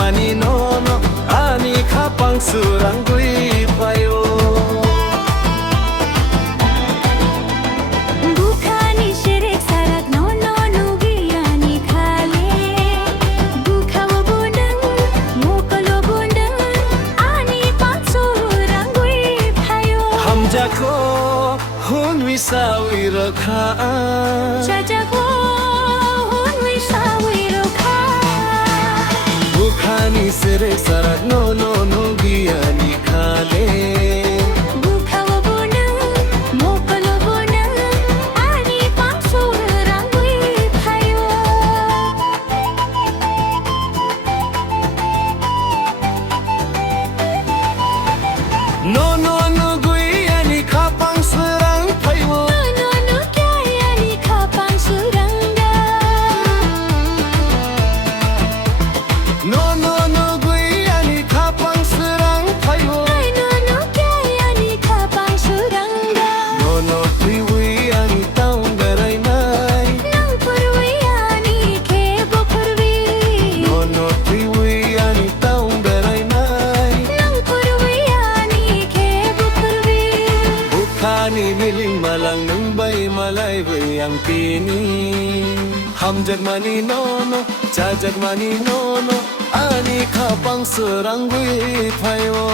mani no no ani khapang surang gui payo bukhani shere sarak no no nugi ani khale bukhaw bundang mokalo bundang ani pang surang gui payo ham jako hun wisawi rakha jajago hun wisawi rakha bukhani sere sarak no no nugi ani khale bukhaw bundang mokalo bundang ani pang surang gui payo no no no gui ani khapang surang payo no no kya ani khapang suranga no no no gui ani khapang surang payo no no kya ani khapang suranga no no priwi ani taung berai nai nang purwi ani ke bokurwi no no priwi ani taung berai nai nang purwi ani ke bokurwi bukhani miling malang nung bai malai bai ang pini ham jagmani no no cha jagmani no no ani khapang surang gui phayo